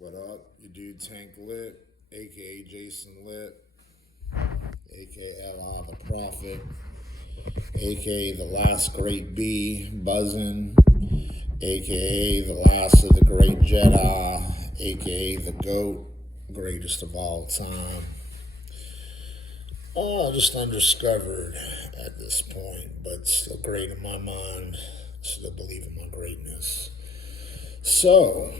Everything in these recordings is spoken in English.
What up? You dude Tank Lit, aka Jason Lit, aka Allah the Prophet, aka the last great bee, Buzzin, aka the last of the great Jedi, aka the GOAT, greatest of all time. Just undiscovered at this point, but still great in my mind. Still believe in my greatness. So,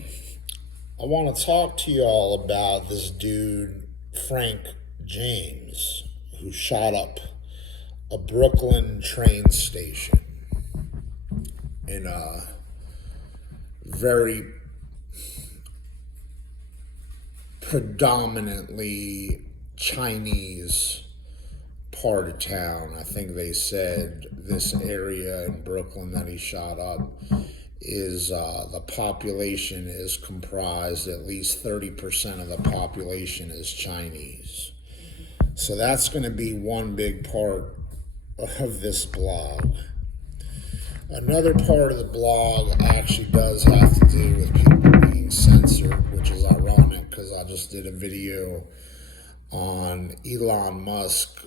I want to talk to y'all about this dude, Frank James, who shot up a Brooklyn train station in a very predominantly Chinese part of town. I think they said this area in Brooklyn that he shot up is the population is comprised, at least 30% of the population is Chinese. So that's going to be one big part of this blog. Another part of the blog actually does have to do with people being censored, which is ironic because I just did a video on Elon Musk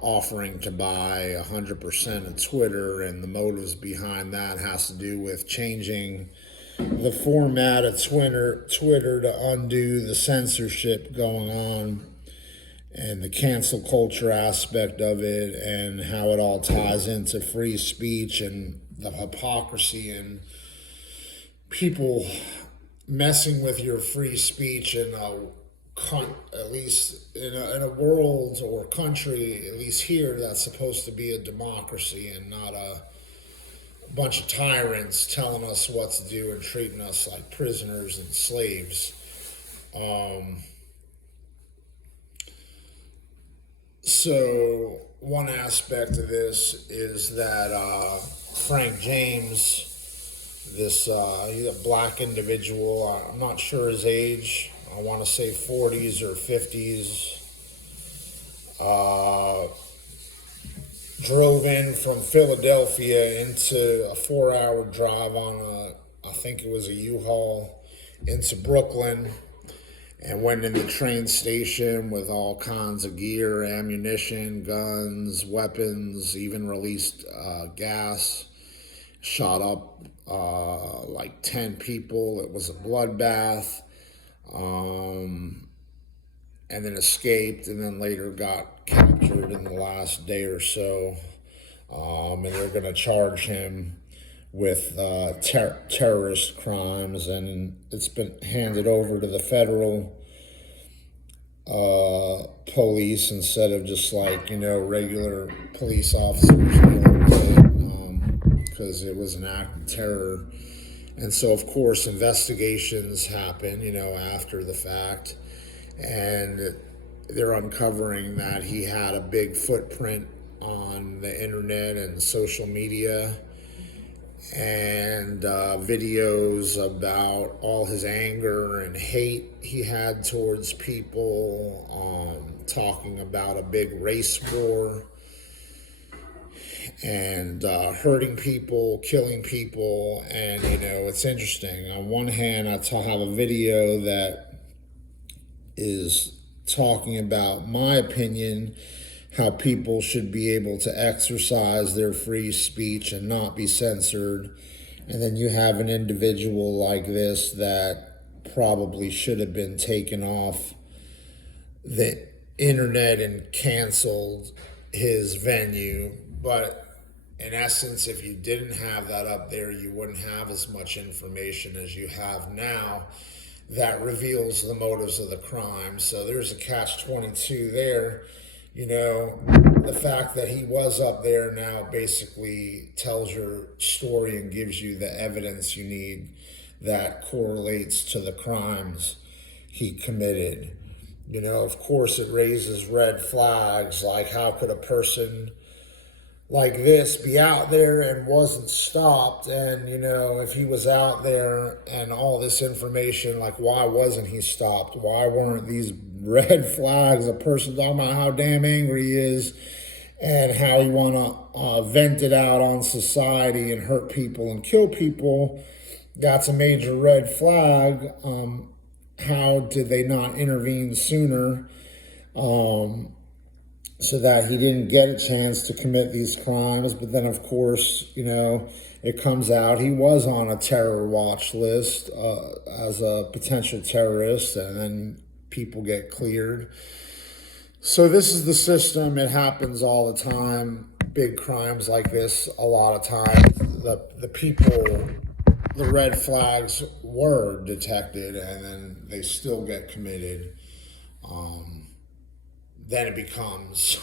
offering to buy 100% of Twitter, and the motives behind that has to do with changing the format of Twitter to undo the censorship going on and the cancel culture aspect of it, and how it all ties into free speech and the hypocrisy and people messing with your free speech and at least in a world or country, at least here, that's supposed to be a democracy and not a bunch of tyrants telling us what to do and treating us like prisoners and slaves. So one aspect of this is that Frank James, he's a black individual. I'm not sure his age. I want to say 40s or 50s. Drove in from Philadelphia into a 4-hour drive on I think it was a U-Haul into Brooklyn, and went in the train station with all kinds of gear, ammunition, guns, weapons, even released gas. Shot up like 10 people. It was a bloodbath. And then escaped, and then later got captured in the last day or so. And they're going to charge him with terrorist crimes, and it's been handed over to the federal police instead of just like, regular police officers dealing with it, because it was an act of terror. And so, of course, investigations happen, after the fact, and they're uncovering that he had a big footprint on the internet and social media, and videos about all his anger and hate he had towards people, talking about a big race war and hurting people, killing people. And it's interesting. On one hand, I have a video that is talking about my opinion, how people should be able to exercise their free speech and not be censored. And then you have an individual like this that probably should have been taken off the internet and canceled his venue. But in essence, if you didn't have that up there, you wouldn't have as much information as you have now that reveals the motives of the crime. So there's a catch-22 there. The fact that he was up there now basically tells your story and gives you the evidence you need that correlates to the crimes he committed. Of course, it raises red flags, like how could a person like this be out there and wasn't stopped? And if he was out there and all this information, like, why wasn't he stopped? Why weren't these red flags? A person talking about how damn angry he is and how he want to vent it out on society and hurt people and kill people. that's a major red flag. How did they not intervene sooner, so that he didn't get a chance to commit these crimes? But then, of course, it comes out he was on a terror watch list as a potential terrorist, and then people get cleared. So this is the system. It happens all the time. Big crimes like this, a lot of times, the people, the red flags were detected, and then they still get committed. Then it becomes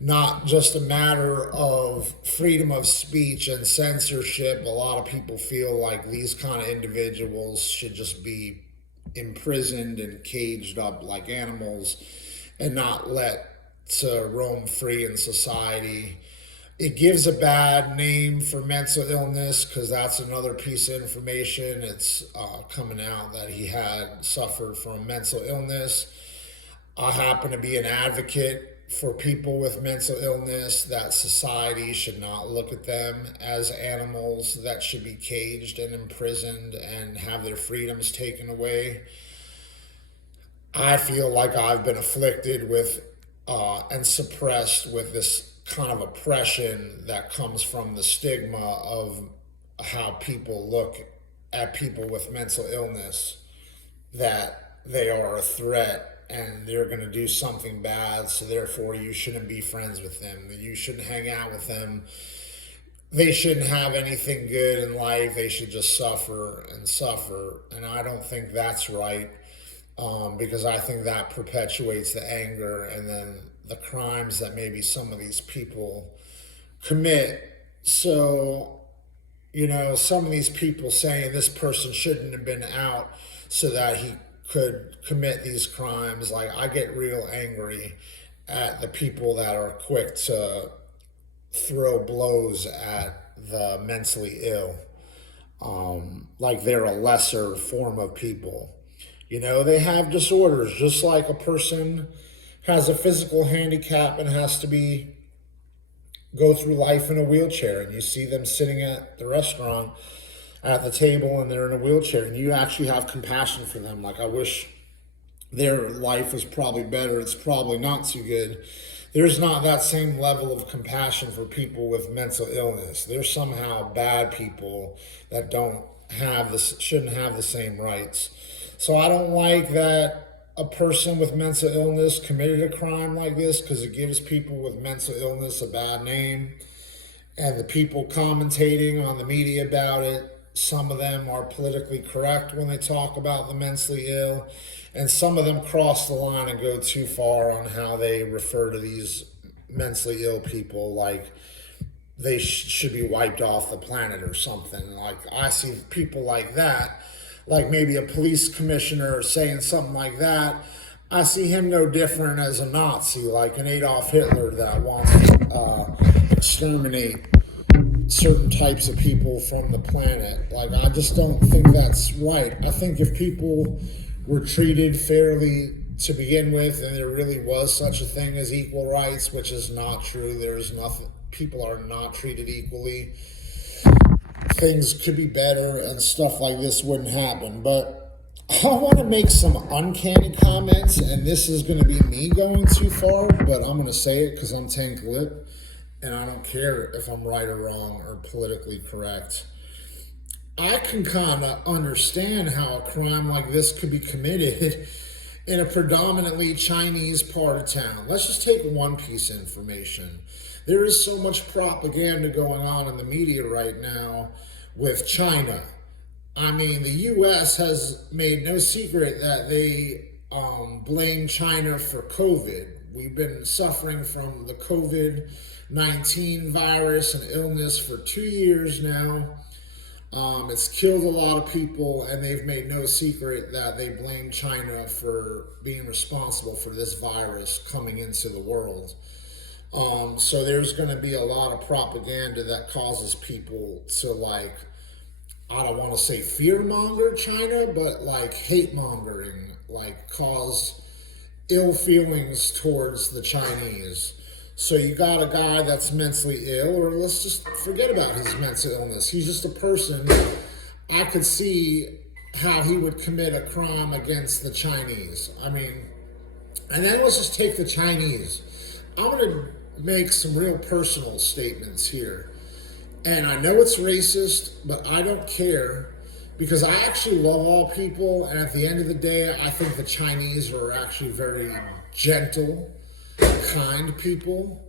not just a matter of freedom of speech and censorship. A lot of people feel like these kind of individuals should just be imprisoned and caged up like animals and not let to roam free in society. It gives a bad name for mental illness, because that's another piece of information. It's coming out that he had suffered from mental illness. I happen to be an advocate for people with mental illness, that society should not look at them as animals that should be caged and imprisoned and have their freedoms taken away. I feel like I've been afflicted with and suppressed with this kind of oppression that comes from the stigma of how people look at people with mental illness, that they are a threat and they're going to do something bad, so therefore you shouldn't be friends with them, you shouldn't hang out with them, they shouldn't have anything good in life, they should just suffer and suffer. And I don't think that's right, because I think that perpetuates the anger and then the crimes that maybe some of these people commit. So, some of these people saying this person shouldn't have been out so that he could commit these crimes. Like, I get real angry at the people that are quick to throw blows at the mentally ill, like they're a lesser form of people. They have disorders just like a person has a physical handicap and has to go through life in a wheelchair, and you see them sitting at the restaurant at the table and they're in a wheelchair, and you actually have compassion for them. Like, I wish their life was probably better. It's probably not too good. There's not that same level of compassion for people with mental illness. They're somehow bad people that shouldn't have the same rights. So I don't like that a person with mental illness committed a crime like this, because it gives people with mental illness a bad name. And the people commentating on the media about it, some of them are politically correct when they talk about the mentally ill, and some of them cross the line and go too far on how they refer to these mentally ill people, like they should be wiped off the planet or something. Like, I see people like that, like maybe a police commissioner saying something like that. I see him no different as a Nazi, like an Adolf Hitler that wants to exterminate certain types of people from the planet. Like, I just don't think that's right. I think if people were treated fairly to begin with, and there really was such a thing as equal rights, which is not true. There's nothing. People are not treated equally. Things could be better and stuff like this wouldn't happen. But I want to make some uncanny comments, and this is going to be me going too far, but I'm going to say it because I'm Tank Lip, and I don't care if I'm right or wrong or politically correct. I can kind of understand how a crime like this could be committed in a predominantly Chinese part of town. Let's just take one piece of information. There is so much propaganda going on in the media right now with China. I mean, the U.S. has made no secret that they blame China for COVID. We've been suffering from the COVID-19 virus and illness for 2 years now. It's killed a lot of people, and they've made no secret that they blame China for being responsible for this virus coming into the world. So there's going to be a lot of propaganda that causes people to, like, I don't want to say fear monger China, but like hate mongering, like cause ill feelings towards the Chinese. So you got a guy that's mentally ill, or let's just forget about his mental illness. He's just a person I could see how he would commit a crime against the Chinese. I mean, and then let's just take the Chinese. I'm going to make some real personal statements here. And I know it's racist, but I don't care because I actually love all people. And at the end of the day, I think the Chinese are actually very gentle, kind people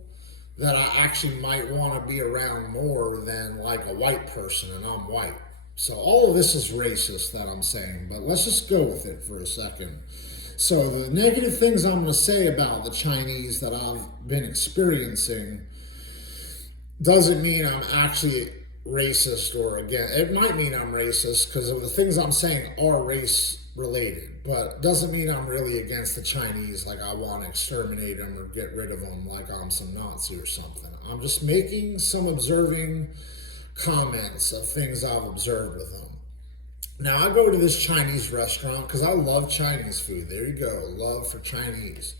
that I actually might want to be around more than like a white person, and I'm white. So all of this is racist that I'm saying, but let's just go with it for a second. So the negative things I'm going to say about the Chinese that I've been experiencing doesn't mean I'm actually racist or again. It might mean I'm racist because of the things I'm saying are race related, but doesn't mean I'm really against the Chinese, like I want to exterminate them or get rid of them like I'm some Nazi or something. I'm just making some observing comments of things I've observed with them. Now, I go to this Chinese restaurant because I love Chinese food. There you go, love for Chinese.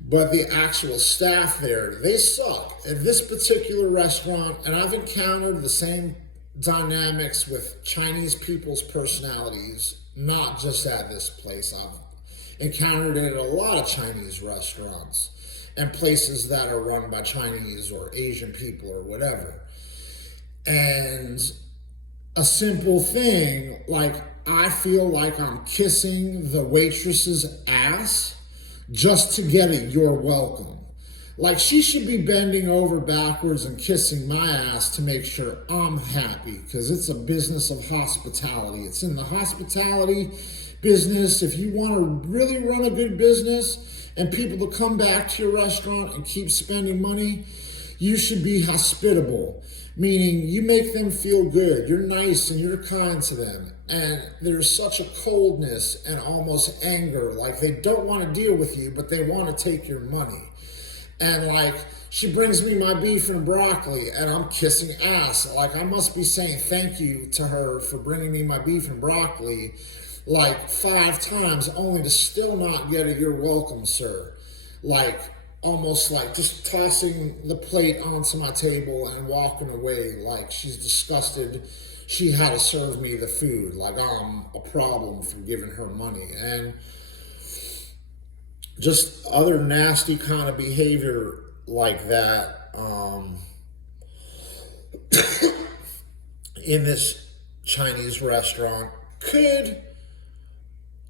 But the actual staff there, they suck. At this particular restaurant, and I've encountered the same dynamics with Chinese people's personalities, not just at this place. I've encountered it at a lot of Chinese restaurants and places that are run by Chinese or Asian people or whatever. And a simple thing, like I feel like I'm kissing the waitress's ass just to get a "you're welcome." Like she should be bending over backwards and kissing my ass to make sure I'm happy, because it's a business of hospitality. It's in the hospitality business. If you want to really run a good business and people to come back to your restaurant and keep spending money, you should be hospitable, meaning you make them feel good. You're nice and you're kind to them. And there's such a coldness and almost anger, like they don't want to deal with you, but they want to take your money. And like, she brings me my beef and broccoli and I'm kissing ass. Like I must be saying thank you to her for bringing me my beef and broccoli like 5 times only to still not get a "you're welcome, sir." Like almost like just tossing the plate onto my table and walking away like she's disgusted she had to serve me the food, like I'm a problem for giving her money. And just other nasty kind of behavior like that in this Chinese restaurant could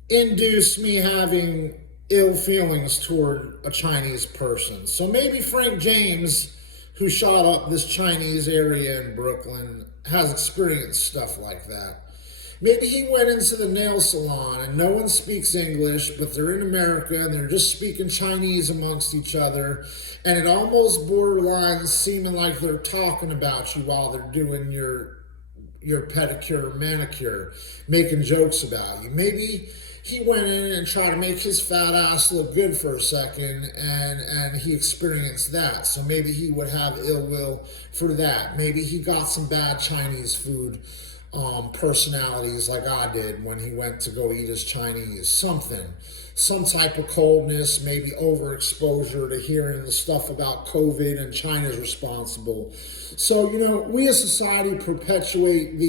induce me having ill feelings toward a Chinese person. So maybe Frank James, who shot up this Chinese area in Brooklyn, has experienced stuff like that. Maybe he went into the nail salon and no one speaks English, but they're in America and they're just speaking Chinese amongst each other. And it almost borderlines seeming like they're talking about you while they're doing your pedicure or manicure, making jokes about you. Maybe he went in and tried to make his fat ass look good for a second, and he experienced that. So maybe he would have ill will for that. Maybe he got some bad Chinese food personalities like I did when he went to go eat his Chinese. Some type of coldness, maybe overexposure to hearing the stuff about COVID and China's responsible. So, we as society perpetuate the